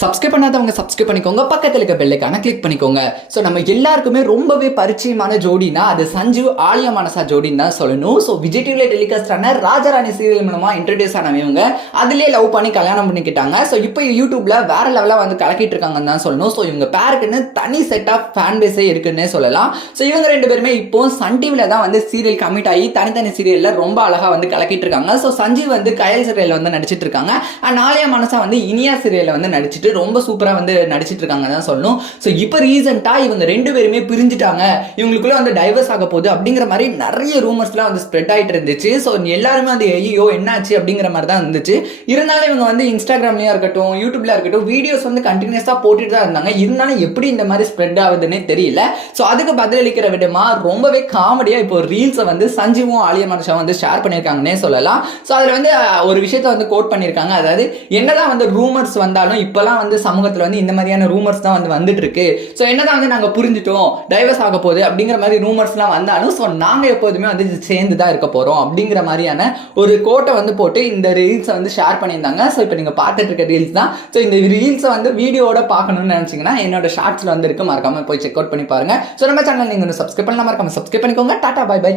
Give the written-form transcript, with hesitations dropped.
Subscribe பண்ணாதவங்க subscribe பண்ணிக்கோங்க, பக்கத்தில் இருக்க பெல் ஐகானை கிளிக் பண்ணிக்கோங்க. ஸோ நம்ம எல்லாருக்குமே ரொம்பவே பரிச்சயமான ஜோடினா அது சஞ்சீவ் ஆலியா மனசா ஜோடின்னு தான் சொல்லணும். ஸோ விஜய் டிவில டெலிகாஸ்டான ராஜாராணி சீரியல் மூலமா இன்ட்ரடியூஸ் ஆனவங்க அதுலேயே லவ் பண்ணி கல்யாணம் பண்ணிக்கிட்டாங்க. ஸோ இப்போ யூடியூப்ல வேற லெவலாக வந்து கலக்கிட்டு இருக்காங்கன்னு தான் சொல்லணும். ஸோ இவங்க பேருக்குன்னு தனி செட் ஆஃப் ஃபேன் பேஸே இருக்குன்னே சொல்லலாம். ஸோ இவங்க ரெண்டு பேருமே இப்போ சன் டிவில தான் வந்து சீரியல் கமிட் ஆகி தனித்தனி சீரியல்ல ரொம்ப அழகா வந்து கலக்கிட்டு இருக்காங்க. ஸோ சஞ்சீவ் வந்து கயல் சீரியல்ல வந்து நடிச்சிட்டு இருக்காங்க. அண்ட் ஆலியா மனசா வந்து இனியா சீரியல்ல வந்து நடிச்சிட்டு ரொம்ப சூப்பரா வந்து நடிச்சிட்டு இருக்காங்க தான் சொல்லணும். ஸோ இப்போ ரீசெண்டா இவங்க ரெண்டு பேருமே பிரிஞ்சுட்டாங்க, இவங்களுக்குள்ள வந்து டைவர்ஸ் ஆக போகுது அப்படிங்கிற மாதிரி நிறைய ரூமர்ஸ்லாம் வந்து ஸ்ப்ரெட் ஆகிட்டு இருந்துச்சு. ஸோ எல்லாருமே வந்து ஐயோ என்னாச்சு அப்படிங்கிற மாதிரி தான் இருந்துச்சு. இருந்தாலும் இவங்க வந்து இன்ஸ்டாகிராம்லயா இருக்கட்டும் யூடியூப்ல இருக்கட்டும் வீடியோஸ் வந்து கண்டினியூஸா போட்டுட்டு தான் இருந்தாங்க. இருந்தாலும் எப்படி இந்த மாதிரி ஸ்ப்ரெட் ஆகுதுன்னே தெரியல. ஸோ அதுக்கு பதிலளிக்கிற விதமா ரொம்பவே காமெடியா இப்போ ரீல்ஸை வந்து சஞ்சீவும் ஆலியா மனசா வந்து ஷேர் பண்ணியிருக்காங்கன்னே சொல்லலாம். ஸோ அதில் வந்து ஒரு விஷயத்த வந்து கோட் பண்ணியிருக்காங்க. அதாவது என்னதான் வந்து ரூமர்ஸ் வந்தாலும் இப்பெல்லாம் வந்து சமூகத்தில் வந்து இந்த மாதிரியான ரூமர்ஸ் தான் வந்து வந்துட்டு இருக்கு. ஸோ என்னதான் வந்து நாங்கள் புரிஞ்சுட்டோம் டைவர்ஸ் ஆக போகுது அப்படிங்கிற மாதிரி ரூமர்ஸ்லாம் வந்தாலும் ஸோ நாங்கள் எப்போதுமே வந்து சேர்ந்து தான் இருக்க போகிறோம் அப்படிங்கிற மாதிரியான ஒரு கோட்டை வந்து போட்டு இந்த ரீல்ஸை வந்து ஷேர் பண்ணியிருந்தாங்க. ஸோ இப்போ நீங்கள் பார்த்துட்டு இருக்க ரீல்ஸ் தான். ஸோ இந்த ரீல்ஸை வந்து வீடியோட பார்க்கணும்னு நினச்சிங்கன்னா என்னோட ஷார்ட்ஸில் வந்து இருக்கு, மறக்காம போய் செக் அவுட் பண்ணி பாருங்க. ஸோ நம்ம சேனல் நீங்கள் சப்ஸ்கிரைப் பண்ணலாம், மறக்காம சப்ஸ்கிரைப் பண்ணிக்கோங்க. Tata bye by.